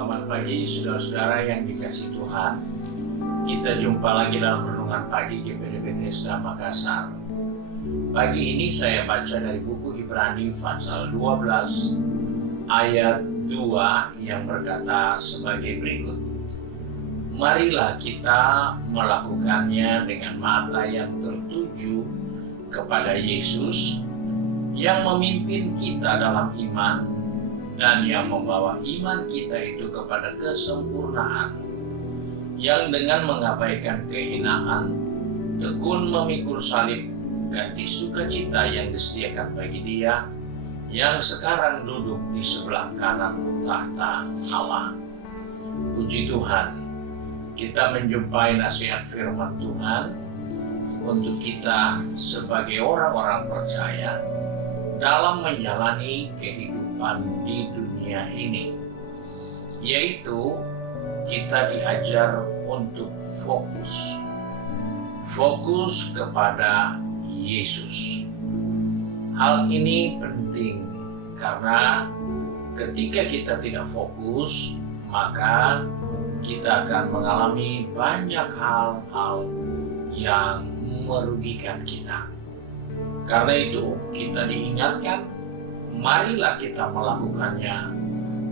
Selamat pagi saudara-saudara yang dikasihi Tuhan. Kita jumpa lagi dalam renungan pagi GPD Bethesda Makassar. Pagi ini saya baca dari buku Ibrani pasal 12 ayat 2 yang berkata sebagai berikut. Marilah kita melakukannya dengan mata yang tertuju kepada Yesus yang memimpin kita dalam iman dan yang membawa iman kita itu kepada kesempurnaan, yang dengan mengabaikan kehinaan, tekun memikul salib, ganti sukacita yang disediakan bagi Dia, yang sekarang duduk di sebelah kanan tahta Allah. Puji Tuhan, kita menjumpai nasihat firman Tuhan untuk kita sebagai orang-orang percaya dalam menjalani kehidupan di dunia ini, yaitu kita diajar untuk fokus kepada Yesus. Hal ini penting karena ketika kita tidak fokus, maka kita akan mengalami banyak hal-hal yang merugikan kita. Karena itu kita diingatkan, marilah kita melakukannya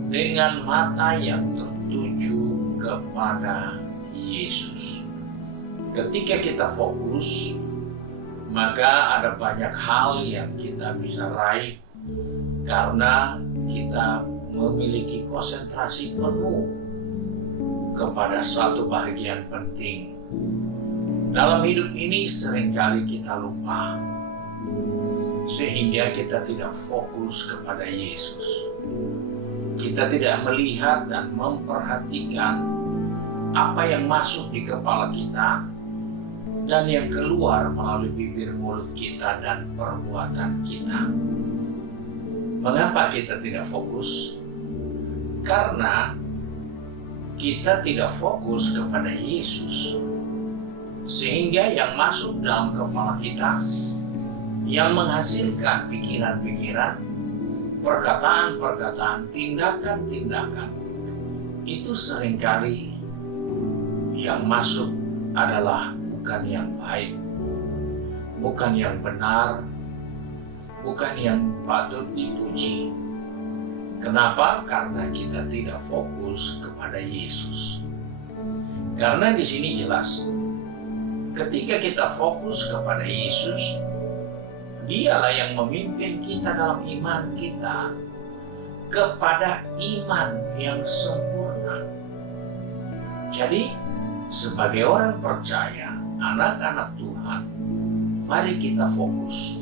dengan mata yang tertuju kepada Yesus. Ketika kita fokus, maka ada banyak hal yang kita bisa raih karena kita memiliki konsentrasi penuh kepada satu bagian penting. Dalam hidup ini seringkali kita lupa, sehingga kita tidak fokus kepada Yesus. Kita tidak melihat dan memperhatikan apa yang masuk di kepala kita dan yang keluar melalui bibir mulut kita dan perbuatan kita. Mengapa kita tidak fokus? Karena kita tidak fokus kepada Yesus, sehingga yang masuk dalam kepala kita, yang menghasilkan pikiran-pikiran, perkataan-perkataan, tindakan-tindakan, itu seringkali yang masuk adalah bukan yang baik, bukan yang benar, bukan yang patut dipuji. Kenapa? Karena kita tidak fokus kepada Yesus. Karena di sini jelas, ketika kita fokus kepada Yesus, Dialah yang memimpin kita dalam iman kita kepada iman yang sempurna. Jadi, sebagai orang percaya, anak-anak Tuhan, mari kita fokus.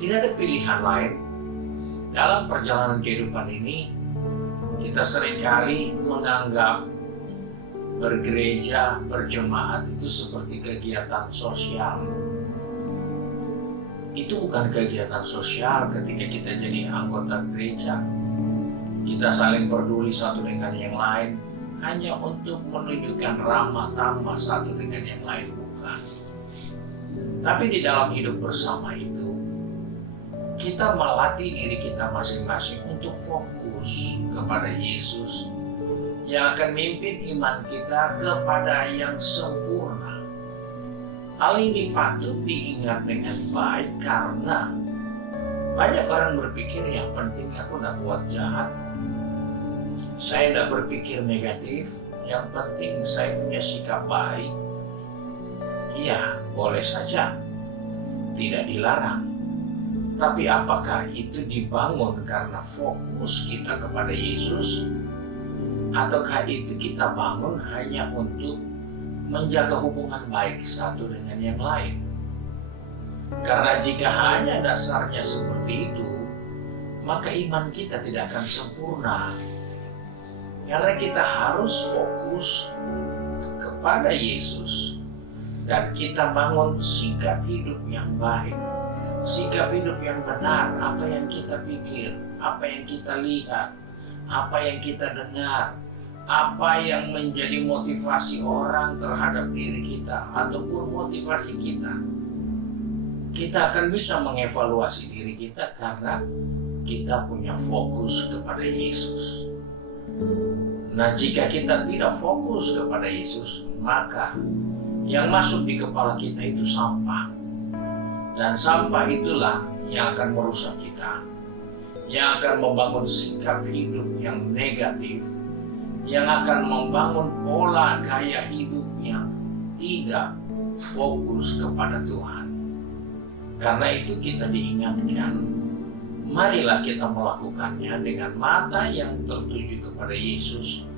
Tidak ada pilihan lain. Dalam perjalanan kehidupan ini, kita seringkali menganggap bergereja, berjemaat itu seperti kegiatan sosial. Itu bukan kegiatan sosial ketika kita jadi anggota gereja. Kita saling peduli satu dengan yang lain hanya untuk menunjukkan ramah tamah satu dengan yang lain, bukan. Tapi di dalam hidup bersama itu, kita melatih diri kita masing-masing untuk fokus kepada Yesus yang akan memimpin iman kita kepada yang sempurna. Hal ini patut diingat dengan baik karena banyak orang berpikir yang penting aku tidak buat jahat, saya tidak berpikir negatif, yang penting saya punya sikap baik. Iya, boleh saja, tidak dilarang. Tapi apakah itu dibangun karena fokus kita kepada Yesus? Ataukah itu kita bangun hanya untuk menjaga hubungan baik satu dengan yang lain? Karena jika hanya dasarnya seperti itu, maka iman kita tidak akan sempurna. Karena kita harus fokus kepada Yesus dan kita bangun sikap hidup yang baik, sikap hidup yang benar. Apa yang kita pikir, apa yang kita lihat, apa yang kita dengar, apa yang menjadi motivasi orang terhadap diri kita ataupun motivasi kita akan bisa mengevaluasi diri kita karena kita punya fokus kepada Yesus. Nah, jika kita tidak fokus kepada Yesus, maka yang masuk di kepala kita itu sampah. Dan sampah itulah yang akan merusak kita, yang akan membangun sikap hidup yang negatif, yang akan membangun pola gaya hidup yang tidak fokus kepada Tuhan. Karena itu kita diingatkan, marilah kita melakukannya dengan mata yang tertuju kepada Yesus,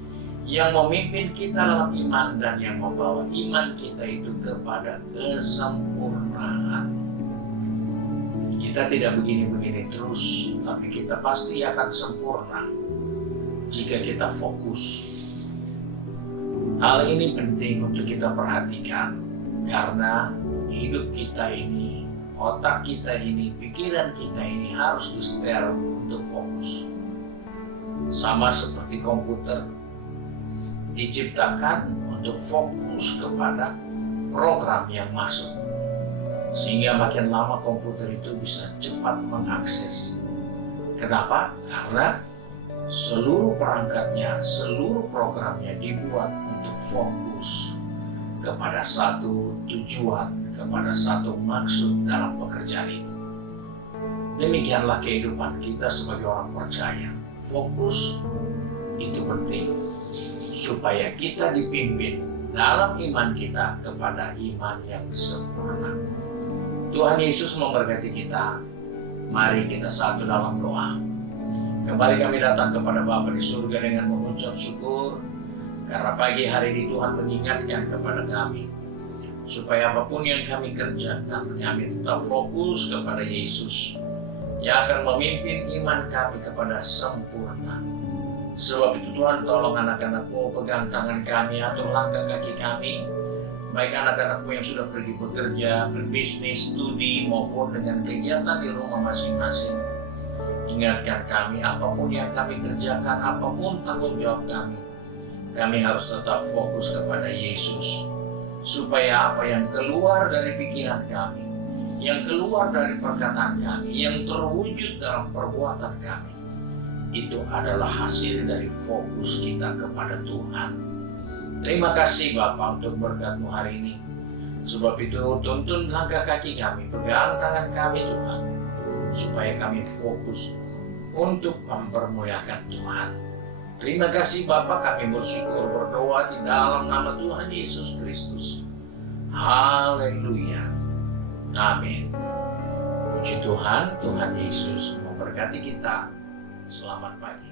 yang memimpin kita dalam iman dan yang membawa iman kita itu kepada kesempurnaan. Kita tidak begini-begini terus, tapi kita pasti akan sempurna jika kita fokus. Hal ini penting untuk kita perhatikan, karena hidup kita ini, otak kita ini, pikiran kita ini harus di-setel untuk fokus. Sama seperti komputer, diciptakan untuk fokus kepada program yang masuk. Sehingga makin lama komputer itu bisa cepat mengakses. Kenapa? Karena seluruh perangkatnya, seluruh programnya dibuat untuk fokus kepada satu tujuan, kepada satu maksud dalam pekerjaan itu. Demikianlah kehidupan kita sebagai orang percaya. Fokus itu penting supaya kita dipimpin dalam iman kita kepada iman yang sempurna. Tuhan Yesus memberkati kita. Mari kita satu dalam doa. Kembali kami datang kepada Bapa di surga dengan mengucap syukur karena pagi hari ini Tuhan mengingatkan kepada kami supaya apapun yang kami kerjakan, kami tetap fokus kepada Yesus yang akan memimpin iman kami kepada sempurna. Sebab itu Tuhan, tolong anak-anak-Mu pegang tangan kami, atur langkah kaki kami, baik anak-anak-Mu yang sudah pergi bekerja, berbisnis, studi, maupun dengan kegiatan di rumah masing-masing. Ingatkan kami, apapun yang kami kerjakan, apapun tanggung jawab kami harus tetap fokus kepada Yesus. Supaya apa yang keluar dari pikiran kami, yang keluar dari perkataan kami, yang terwujud dalam perbuatan kami, itu adalah hasil dari fokus kita kepada Tuhan. Terima kasih Bapa untuk berkat-Mu hari ini. Sebab itu tuntun langkah kaki kami, pegang tangan kami Tuhan, supaya kami fokus untuk mempermuliakan Tuhan. Terima kasih Bapa, kami bersyukur berdoa di dalam nama Tuhan Yesus Kristus. Haleluya. Amin. Puji Tuhan, Tuhan Yesus memberkati kita. Selamat pagi.